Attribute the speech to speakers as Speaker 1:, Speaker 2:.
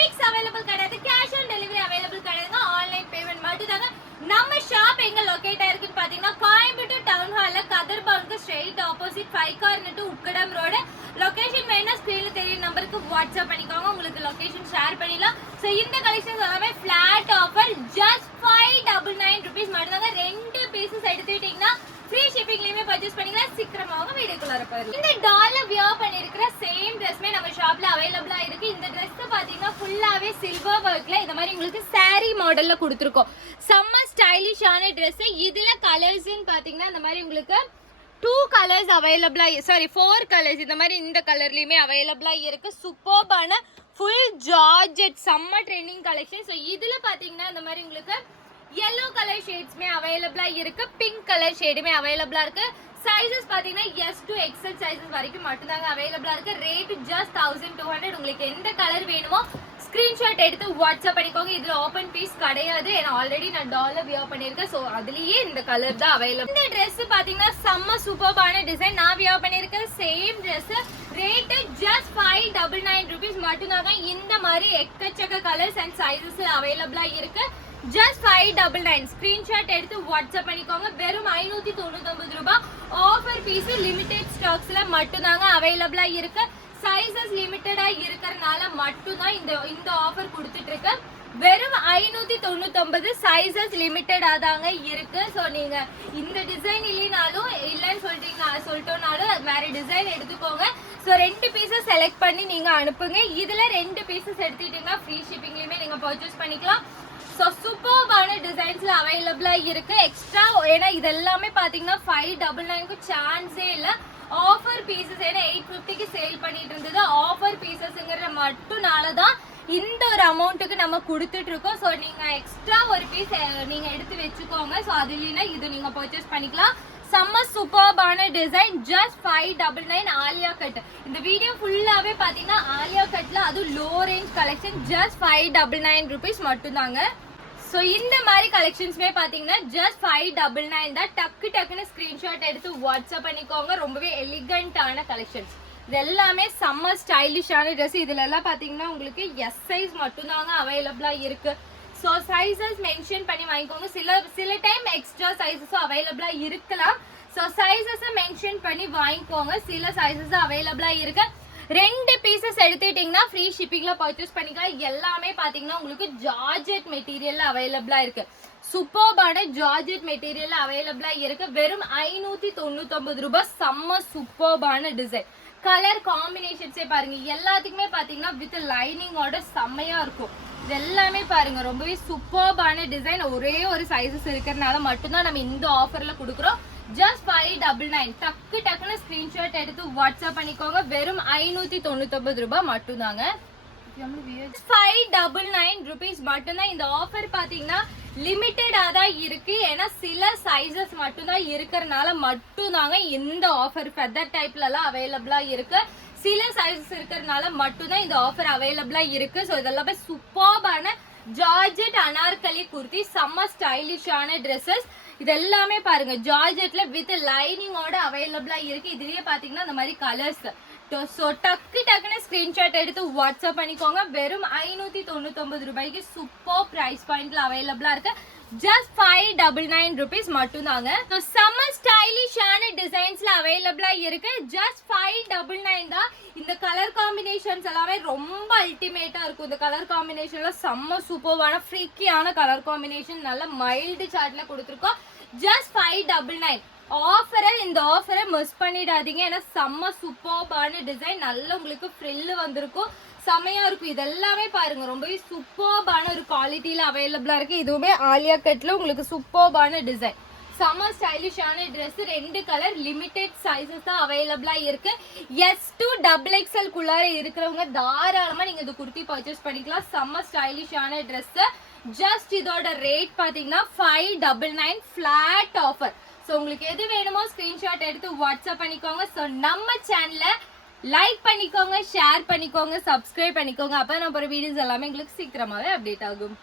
Speaker 1: Fix available கிடையாது. Cash on delivery available கிடையாது online payment மட்டும் தாங்க நம்ம ஷாப் எங்க லொக்கேட் ஆயிருக்குன்னு பாத்தீங்கன்னா கோயம்புத்தூர் டவுன் ஹால்ல கதர் ஸ்ட்ரெயிட் ஆப்போசிட் ஃபைவ் கார்னு உக்கடம் ரோடு லொகேஷன் வேணா ஸ்கிரீன்ல தெரியும் நம்பருக்கு வாட்ஸ்அப் பண்ணிக்கோங்க. உங்களுக்கு லொகேஷன் ஷேர் பண்ணிடலாம். ஸோ இந்த கலெக்ஷன் எல்லாமே flat offer just five double nine rupees மட்டும்தாங்க. ரெண்டு பீசஸ் எடுத்துக்கிட்டீங்கன்னா ஃப்ரீ ஷிப்பிங்லயுமே பர்ச்சேஸ் பண்ணிக்கலாம். சீக்கிரமாக வீடுக்குள்ளார பாருங்க இந்த டாலர் வியர் பண்ணிருக்கிற சேம் ட்ரெஸ்மே நம்ம ஷாப்ல அவைலபிளா இருக்கு. ஃபுல்லாவே சில்வர் ஒர்க்ல இந்த மாதிரி உங்களுக்கு சாரி மாடல்ல கொடுத்துருக்கோம். செம்ம ஸ்டைலிஷான ட்ரெஸ் இதுல கலர்ஸ்ன்னு பாத்தீங்கன்னா இந்த மாதிரி உங்களுக்கு டூ கலர்ஸ் அவைலபிளா சாரி ஃபோர் கலர்ஸ் இந்த மாதிரி இந்த கலர்லயுமே அவைலபிளா இருக்கு. சூப்பர்பான ஃபுல் ஜார்ஜெட் செம்ம ட்ரெண்டிங் கலெக்ஷன் ஸோ இதுல பாத்தீங்கன்னா இந்த மாதிரி உங்களுக்கு எல்லோ கலர் ஷேட்ஸ்மே அவைலபிளா இருக்கு. பிங்க் கலர் ஷேடுமே அவைலபிளா இருக்கு. சைஸஸ் பார்த்தீங்கன்னா எஸ் டு எக்ஸல் சைஸஸ் வரைக்கும் மட்டும்தாங்க அவைலபிளா இருக்கு. Rate just thousand two hundred உங்களுக்கு எந்த கலர் வேணுமோ ஸ்க்ரீன்ஷாட் எடுத்து வாட்ஸ்அப் பண்ணிக்கோங்க இதுல ஓபன் பீஸ் கிடையாது. ஏன்னா ஆல்ரெடி நான் டாலர் வியர் பண்ணிருக்கேன் ஸோ அதுலயே இந்த கலர் தான் அவைலபிள் இந்த ட்ரெஸ் பாத்தீங்கன்னா செம்ம சூப்பர்பான டிசைன் நான் வியர் பண்ணிருக்கேன் same dress rate just five double nine rupees மட்டும்தாங்க இந்த மாதிரி எக்கச்சக்க கலர்ஸ் அண்ட் சைஸஸ் அவைலபிளா இருக்கு. Just five double nine screenshot எடுத்து வாட்ஸ்அப் பண்ணிக்கோங்க. வெறும் ஐநூத்தி தொண்ணூத்தொன்பது ரூபாய். ஆஃபர் பீஸ் லிமிடெட் ஸ்டாக்ஸ்ல மட்டும்தாங்க அவைலபிளா இருக்கு. சைஸஸ் லிமிட்டடா இருக்கிறதுனால மட்டும்தான் இந்த இந்த ஆஃபர் கொடுத்துட்டு இருக்கு வெறும் ஐநூத்தி தொண்ணூத்தி சைஸஸ் லிமிட்டடா தாங்க இருக்கு. ஸோ நீங்க இந்த டிசைன் இல்லைனாலும் இல்லைன்னு சொல்லிட்டீங்க சொல்லிட்டோம்னாலும் அது வேற டிசைன் எடுத்துக்கோங்க. ஸோ ரெண்டு பீசஸ் செலக்ட் பண்ணி நீங்க அனுப்புங்க. இதுல ரெண்டு பீசஸ் எடுத்துக்கிட்டீங்கன்னா ஃப்ரீ ஷிப்பிங்லயுமே நீங்க பர்ச்சேஸ் பண்ணிக்கலாம். ஸோ சூப்பர்பான டிசைன்ஸ்ல அவைலபிளா இருக்கு. எக்ஸ்ட்ரா ஏன்னா இது எல்லாமே பாத்தீங்கன்னா ஃபைவ் டபுள் நைனுக்கு சான்ஸே இல்லை. ஆஃபர் பீசஸ் ஏன்னா எயிட் ஃபிஃப்டிக்கு சேல் பண்ணிட்டு இருந்தது. ஆஃபர் பீசஸ்ங்கிற மட்டும்னால தான் இந்த ஒரு அமௌண்ட்டுக்கு நம்ம கொடுத்துட்டு இருக்கோம். ஸோ நீங்கள் எக்ஸ்ட்ரா ஒரு பீஸ் நீங்கள் எடுத்து வச்சுக்கோங்க. ஸோ அது இல்லைன்னா இது நீங்கள் பர்ச்சேஸ் பண்ணிக்கலாம். செம்ம சூப்பர்பான design just five double nine Alia cut இந்த வீடியோ ஃபுல்லாகவே பார்த்தீங்கன்னா ஆலியா கட்டில் அதுவும் low range collection just five double nine rupees மட்டும்தாங்க. ஸோ இந்த மாதிரி கலெக்ஷன்ஸ்மே பார்த்தீங்கன்னா ஜஸ்ட் ஃபைவ் டபுள் நைன் தான். டக்கு டக்குன்னு ஸ்க்ரீன்ஷாட் எடுத்து வாட்ஸ்அப் பண்ணிக்கோங்க. ரொம்பவே எலிகண்டான கலெக்ஷன்ஸ் இது எல்லாமே செம்ம ஸ்டைலிஷான ட்ரெஸ் இதுல எல்லாம் பார்த்தீங்கன்னா உங்களுக்கு எஸ் சைஸ் மட்டும்தாங்க அவைலபிளாக இருக்கு. ஸோ சைஸஸ் மென்ஷன் பண்ணி வாங்கிக்கோங்க. சில சில டைம் எக்ஸ்ட்ரா சைஸஸும் அவைலபிளாக இருக்கலாம். ஸோ சைஸஸை மென்ஷன் பண்ணி வாங்கிக்கோங்க. சில சைஸஸ் அவைலபிளாக இருக்குது ரெண்டு பீசஸ் எடுத்துக்கிட்டிங்கன்னா ஃப்ரீ ஷிப்பிங்ல பர்ச்சேஸ் பண்ணிக்கலாம். எல்லாமே பார்த்தீங்கன்னா உங்களுக்கு ஜார்ஜெட் மெட்டீரியல் அவைலபிளா இருக்கு. சூப்பர்பான ஜார்ஜெட் மெட்டீரியல் அவைலபிளா இருக்கு. வெறும் ஐநூத்தி தொண்ணூத்தொன்பது ரூபாய். செம்ம சூப்பர்பான டிசைன் கலர் காம்பினேஷன்ஸே பாருங்க. எல்லாத்துக்குமே பாத்தீங்கன்னா வித் லைனிங்கோட செம்மையா இருக்கும். இது எல்லாமே பாருங்க. ரொம்பவே சூப்பர்பான டிசைன் ஒரே ஒரு சைஸஸ் இருக்கிறதுனால மட்டும்தான் நம்ம இந்த ஆஃபர்ல கொடுக்குறோம். ஜஸ்ட் ஃபைவ் டபுள் நைன் டக்கு டக்குன்னு ஸ்க்ரீன்ஷாட் எடுத்து வாட்ஸ்அப் பண்ணிக்கோங்க. வெறும் ஐநூத்தி தொண்ணூத்தொன்பது ரூபாய் மட்டும்தாங்க. ஃபைவ் டபுள் நைன் ருபீஸ் மட்டும்தான் இந்த ஆஃபர் பார்த்தீங்கன்னா லிமிட்டடாக தான் இருக்கு. ஏன்னா சில சைஸஸ் மட்டும்தான் இருக்கிறனால மட்டும்தாங்க இந்த ஆஃபர் ஃபெதர் டைப்லலாம் அவைலபிளாக இருக்கு. சில சைஸஸ் இருக்கிறனால மட்டும்தான் இந்த ஆஃபர் அவைலபிளாக இருக்கு. ஸோ இதெல்லாமே சூப்பர்பான ஜார்ஜெட் அனார்கலி குர்த்தி செம்ம ஸ்டைலிஷான ட்ரெஸ்ஸஸ் இது எல்லாமே பாருங்க ஜார்ஜெட்ல வித் லைனிங்கோட அவைலபிளா இருக்கு. இதுலயே பாத்தீங்கன்னா இந்த மாதிரி கலர்ஸ் ஸோ டக்கு டக்குன்னு ஸ்கிரீன்ஷாட் எடுத்து வாட்ஸ்அப் பண்ணிக்கோங்க. வெறும் ஐநூத்தி தொண்ணூத்தொன்பது ரூபாய்க்கு சூப்பர் பிரைஸ் பாயிண்ட்ல அவைலபிளா இருக்கு. Just five double nine rupees மட்டும்தாங்க. ஸோ செம்ம ஸ்டைலிஷான டிசைன்ஸ்ல அவைலபிளா இருக்கு. ஜஸ்ட் ஃபைவ் டபுள் நைன் தான். இந்த கலர் காம்பினேஷன்ஸ் எல்லாமே ரொம்ப அல்டிமேட்டா இருக்கும். இந்த கலர் காம்பினேஷன்ல செம்ம சூப்பர்வான ஃப்ரீக்கியான கலர் காம்பினேஷன் நல்ல மைல்டு சார்ட்ல கொடுத்துருக்கோம். ஜஸ்ட் ஃபைவ் டபுள் நைன் ஆஃபரை இந்த ஆஃபரை மிஸ் பண்ணிடாதீங்க. ஏன்னா செம்ம சூப்பர்பான டிசைன் நல்ல உங்களுக்கு ஃப்ரில்லு வந்திருக்கும். செமையா இருக்கும். இதெல்லாமே பாருங்க. ரொம்பவே சூப்பர்பான ஒரு குவாலிட்டியில அவைலபிளா இருக்கு. இதுவுமே ஆலியா கட்ல உங்களுக்கு சூப்பர்பான டிசைன் செம்ம ஸ்டைலிஷான ட்ரெஸ் ரெண்டு கலர் லிமிடெட் சைஸஸ் தான் அவைலபிளா இருக்கு. எஸ் டு டபுள் எக்ஸ்எல் குள்ளார இருக்கிறவங்க தாராளமா நீங்க இந்த குர்த்தி பர்ச்சேஸ் பண்ணிக்கலாம். செம்ம ஸ்டைலிஷான ட்ரெஸ்ஸு ஜஸ்ட் இதோட ரேட் பாத்தீங்கன்னா five double nine flat offer so உங்களுக்கு எது வேணுமோ ஸ்கிரீன்ஷாட் எடுத்து வாட்ஸ்அப் பண்ணிக்கோங்க. ஸோ நம்ம சேனலில் லைக் பண்ணிக்கோங்க ஷேர் பண்ணிக்கோங்க சப்ஸ்கிரைப் பண்ணிக்கோங்க. அப்போ நான் போகிற வீடியோஸ் எல்லாமே எங்களுக்கு சீக்கிரமாகவே அப்டேட் ஆகும்.